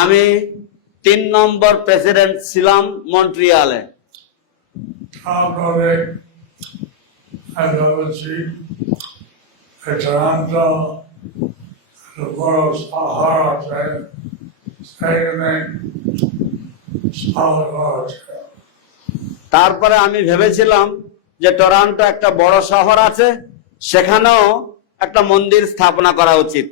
আমি তিন নম্বর প্রেসিডেন্ট ছিলাম মন্ট্রিয়ালে। তারপরে শহর তারপরে আমি ভেবেছিলাম যে টরন্টো একটা বড় শহর আছে, সেখানেও একটা মন্দির স্থাপনা করা উচিত।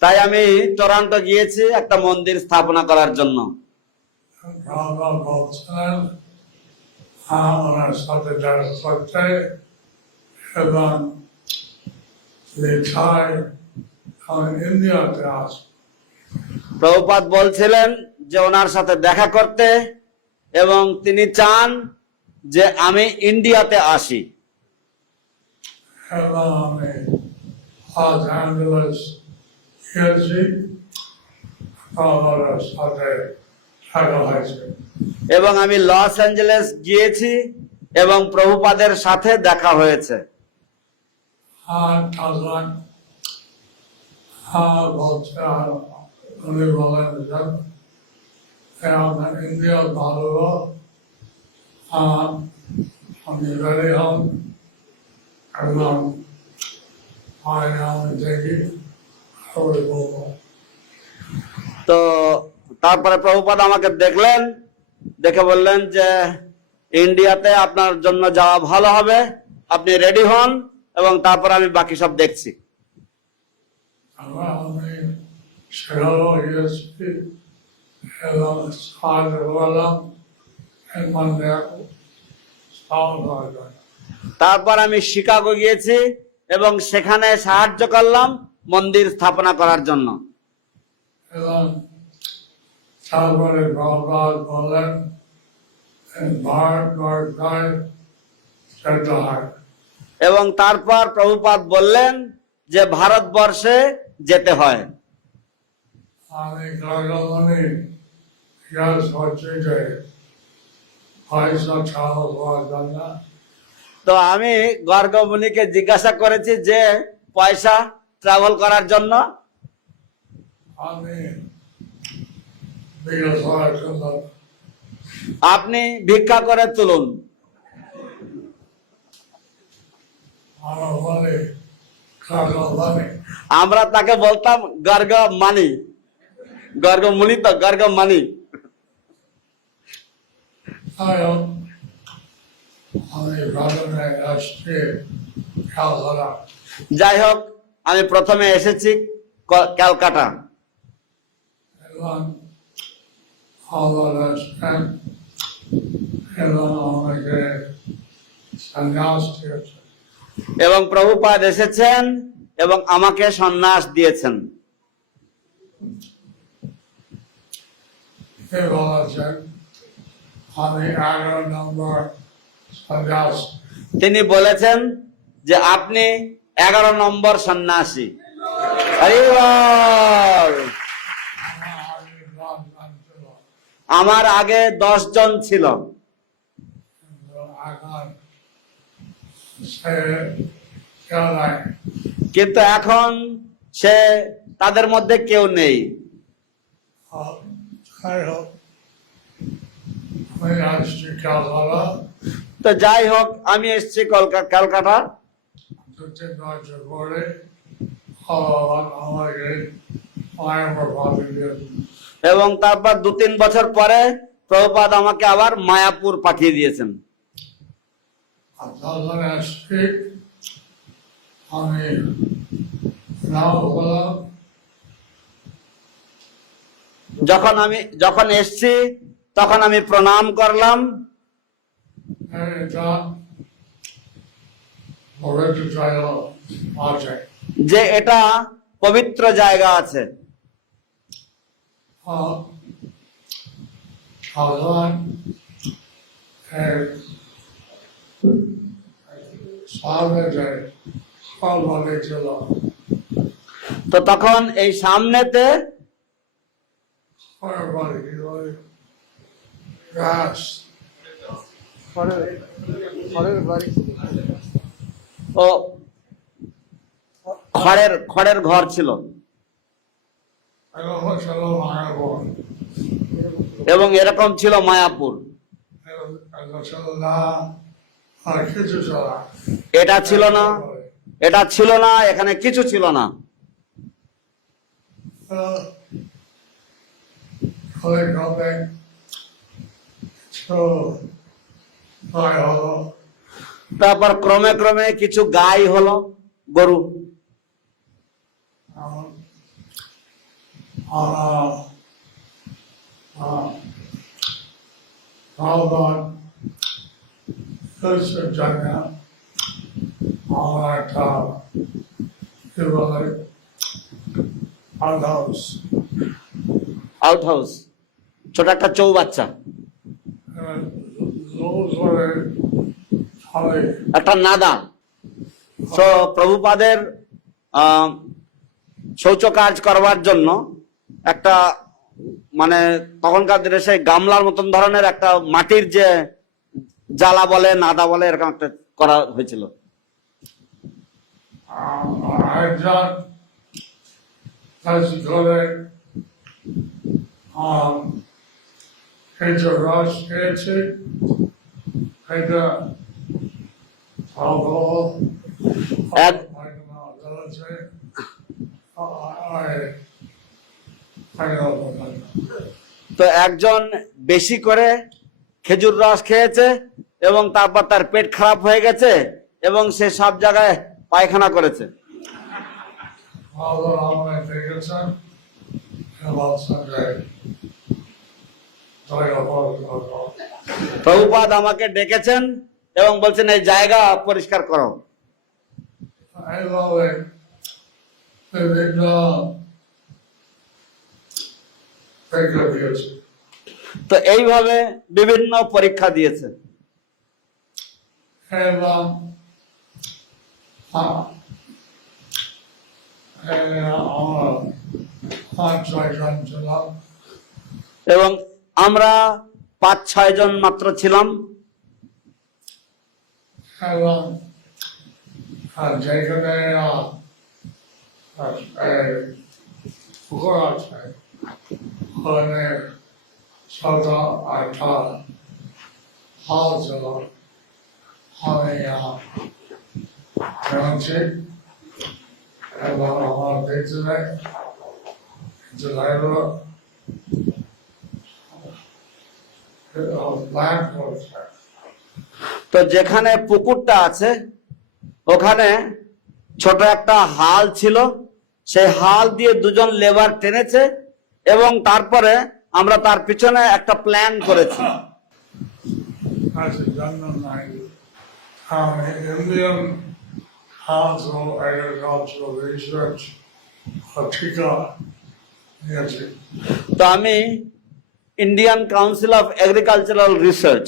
তাই আমি টরন্টো গিয়েছি একটা মন্দির স্থাপনা করার জন্য। সাথে দেখা করতে এবং প্রভুপাত বলছিলেন যে ওনার সাথে দেখা করতে এবং তিনি চান যে আমি ইন্ডিয়াতে আসি। এবং আমি লস অ্যাঞ্জেলেস গিয়েছি এবং প্রভুপাদের সাথে দেখা হয়েছে। বলেন আপনার ইন্ডিয়া ভালো আর আমি রেডি হন এবং হয় আমি দেখি আমি বলব তো তারপরে প্রভুপাদ আমাকে দেখলেন দেখে বললেন যে ইন্ডিয়াতে আপনার জন্য যাওয়া ভালো হবে আপনি রেডি হন এবং তারপর আমি বাকি সব দেখছি। এবং তারপর আমি শিকাগো গিয়েছি এবং সেখানে সাহায্য করলাম মন্দির স্থাপনা করার জন্য। এবং তারপরে বলেন এবং প্রভুপাদ বললেন যে ভারতবর্ষে যেতে হয়। আমি তো আমি গর্গমুনিকে জিজ্ঞাসা করেছি যে পয়সা ট্রাভেল করার জন্য। আপনি ভিক্ষা করে তুলুন। আমরা তাকে বলতাম গর্গ মানি গর্গ মুনি তো গর্গ মানি আমি যাই হোক আমি প্রথমে এসেছি ক্যালকাটা। এবং আল্লাহ আসবেন এবং আমাকে সন্ন্যাস দিয়েছে। এবং প্রভুপাদ এসেছেন এবং আমাকে সন্ন্যাস দিয়েছেন বলেছেন আমি এগারো নম্বর সন্ন্যাস তিনি বলেছেন যে আপনি এগারো নম্বর সন্ন্যাসী। আমার আগে দশ জন ছিল। কিন্তু এখন সে তাদের মধ্যে কেউ নেই আর যাই হোক আমি আসছি ক্যালকাটা তো যাই হোক আমি এসেছি কলকাতা ক্যালকাটা এবং তারপর দু তিন বছর পরে প্রভুপাদ আমাকে আবার মায়াপুর পাঠিয়ে দিয়েছেন। আমি যখন আমি যখন এসছি তখন আমি প্রণাম করলাম। আছে। যে এটা পবিত্র জায়গা আছে। তো তখন এই সামনেতে Know, খড়ের বাড়ি। ও খড়ের খড়ের ঘর ছিল। এবং এরকম ছিল মায়াপুর। এটা ছিল না এটা ছিল না এখানে কিছু ছিল না। গেলে তো হয় হলো তারপর ক্রমে ক্রমে কিছু গাই হলো গরু Um, uh, uh, how about this agenda? All that, uh, you really, on those, out house ছোট একটা চৌবাচ্চা একটা নাদা তো প্রভুপাদের শৌচ কাজ করবার জন্য একটা মানে তখনকার দিনে সেই গামলার মতন ধরনের একটা মাটির যে জ্বালা বলে নাদা বলে এরকম একটা করা হয়েছিল। um, I um, alcohol, like, uh. I, I know, তো একজন বেশি করে খেজুর রস খেয়েছে এবং তারপর তার পেট খারাপ হয়ে গেছে এবং সে সব জায়গায় পায়খানা করেছে although প্রভুপাত আমাকে ডেকেছেন এবং বলছেন, এই জায়গা পরিষ্কার করো। তো এইভাবে বিভিন্ন পরীক্ষা দিয়েছে। এবং আমরা পাঁচ ছয় জন মাত্র ছিলাম। um, uh, taken তো যেখানে পুকুরটা আছে, ওখানে ছোট একটা হাল ছিল। সেই হাল দিয়ে দুজন লেবার টেনেছে এবং তারপরে আমরা তার পিছনে একটা প্ল্যান করেছি। তো আমি Indian council of agricultural research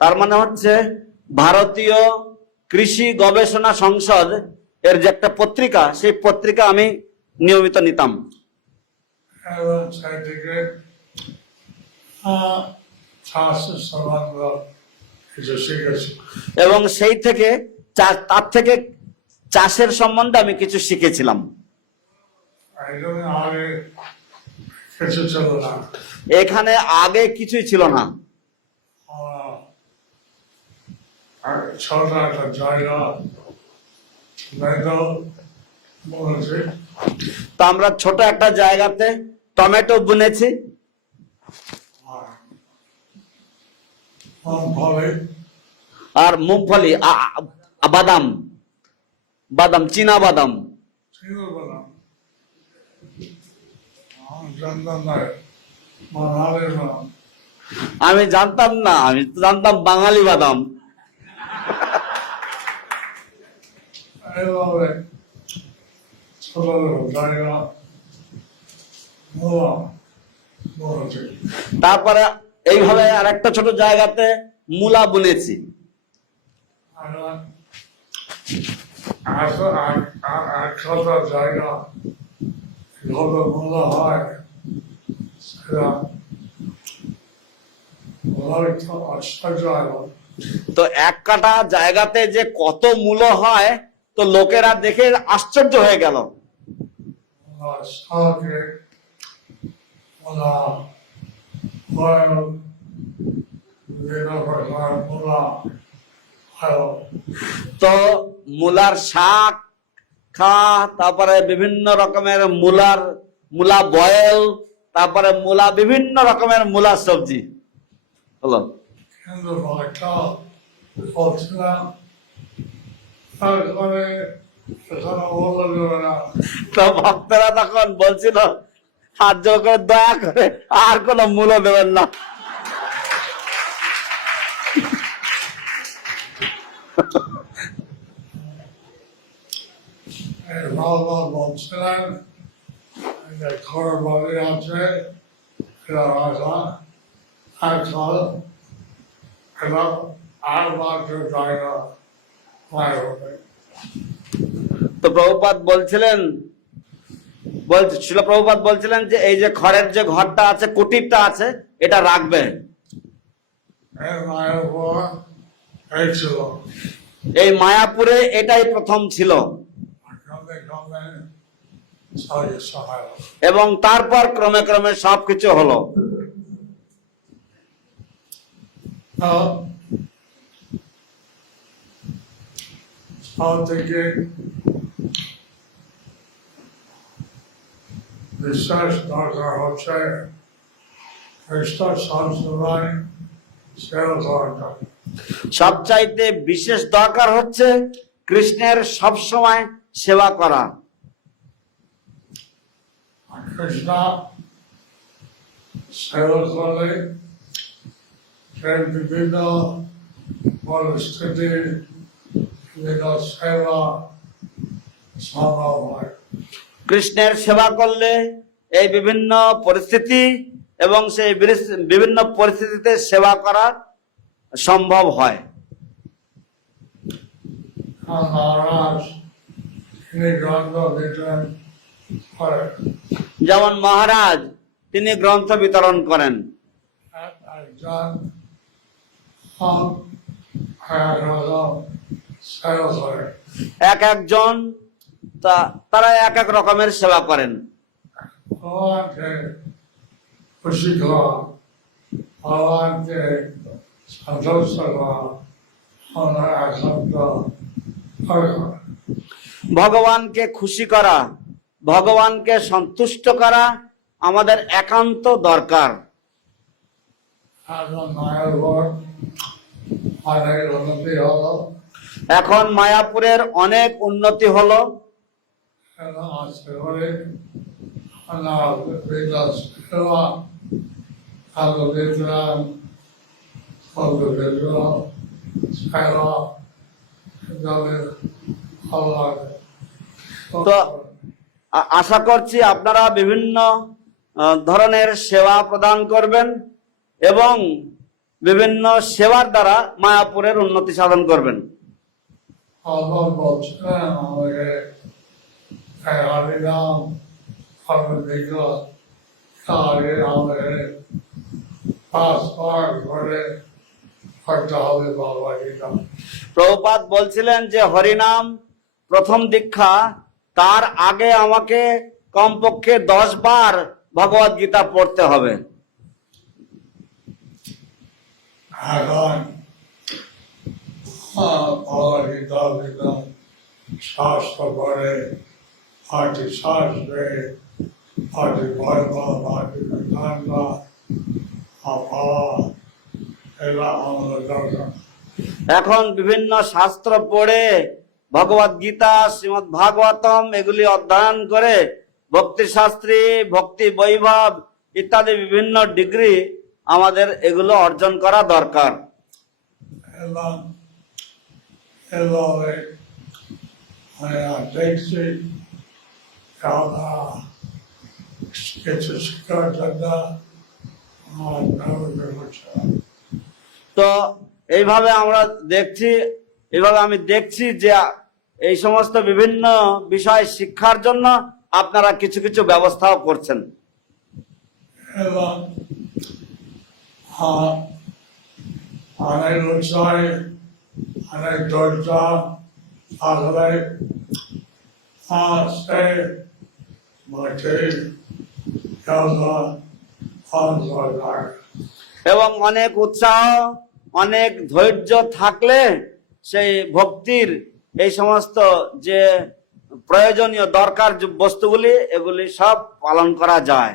তার মানে হচ্ছে ভারতীয় কৃষি গবেষণা সংসদ এর যে একটা পত্রিকা, সেই পত্রিকা আমি নিয়মিত নিতাম. এবং সেই থেকে তার থেকে চাষের সম্বন্ধে আমি কিছু শিখেছিলাম এখানে আগে কিছুই ছিল না। আমরা ছোট একটা জায়গাতে টমেটো বুনেছি। আর মুগফলি বাদাম। বাদাম। চীনা বাদাম। আমি জানতাম না আমি তো জানতাম বাঙালি বাদাম তারপরে এইভাবে আর একটা ছোট জায়গাতে মূলা বুনেছি জায়গা হয় সেটা বলার তো আশ্চর্য তো এক কাটা জায়গাতে যে কত মূল্য হয় তো লোকেরা দেখে আশ্চর্য হয়ে গেল। মূলা তো মূলার শাক খা তারপরে বিভিন্ন রকমের মূলার মূলা বয়েল তারপরে মূলা বিভিন্ন রকমের মূলা সবজি। হলো তো ভক্তরা তখন বলছিল হাত জোর করে দয়া করে আর কোনো মূল্য দেবেন না। এই বাবা বলছিলেন যে ঘর বাড়ি আছে এরা রাজা আজকাল এরা আর মাত্র জায়গা হবে তো প্রভুপাত বলছিলেন বল শিল প্রভুপাত বলছিলেন যে এই যে খড়ের যে ঘরটা আছে কুটিরটা আছে এটা রাখবে এর মায়ের উপর এই ছিল। এই মায়াপুরে এটাই প্রথম ছিল ক্রমে ক্রমে ছয় সহায় এবং তারপর ক্রমে ক্রমে সবকিছু হলো। থেকে বিশ্বাস দরকার হচ্ছে সবচাইতে বিশেষ দরকার হচ্ছে কৃষ্ণের সব সময় সেবা করা। সেবা করলে বিভিন্ন পরিস্থিতি সেবা সম্ভব হয়। কৃষ্ণের সেবা করলে এই বিভিন্ন পরিস্থিতি এবং সেই বিভিন্ন পরিস্থিতিতে সেবা করা সম্ভব হয়। মহারাজ। তিনি গ্রন্থ বিতরণ করেন। যেমন মহারাজ তিনি গ্রন্থ বিতরণ করেন। এক একজন তারা এক এক রকমের সেবা করেন। ভগবানকে খুশি সন্তুষ্ট করা। ভগবানকে খুশি করা ভগবানকে সন্তুষ্ট করা আমাদের একান্ত দরকার। এখন মায়ের অনেক উন্নতি হলো। এখন মায়াপুরের অনেক উন্নতি হলো। ভালো তো- আশা করছি আপনারা বিভিন্ন ধরনের সেবা প্রদান করবেন এবং বিভিন্ন সেবার দ্বারা মায়াপুরের উন্নতি সাধন করবেন। বাবা গীতা প্রভুপাত বলছিলেন যে হরিনাম প্রথম দীক্ষা তার আগে আমাকে কমপক্ষে দশ বার ভগবত গীতা পড়তে হবে। শাস্ত্র করে পার্টি শাস্ত্রে বিধান দরকার এখন বিভিন্ন শাস্ত্র পড়ে ভগবত গীতা শ্রীমদ ভাগবতম এগুলি অধ্যয়ন করে ভক্তি শাস্ত্রী ভক্তি বৈভব ইত্যাদি বিভিন্ন ডিগ্রি আমাদের এগুলো অর্জন করা দরকার। এভাবে করছে তো এইভাবে আমরা দেখছি এইভাবে আমি দেখছি যে এই সমস্ত বিভিন্ন বিষয় শিক্ষার জন্য আপনারা কিছু কিছু ব্যবস্থাও করছেন। এবং অনেক উৎসাহ অনেক ধৈর্য থাকলে আসে মাঠে খেলা অন্তর লাগে এবং অনেক উৎসাহ অনেক ধৈর্য থাকলে সেই ভক্তির এই সমস্ত যে প্রয়োজনীয় দরকার বস্তুগুলি এগুলি সব পালন করা যায়।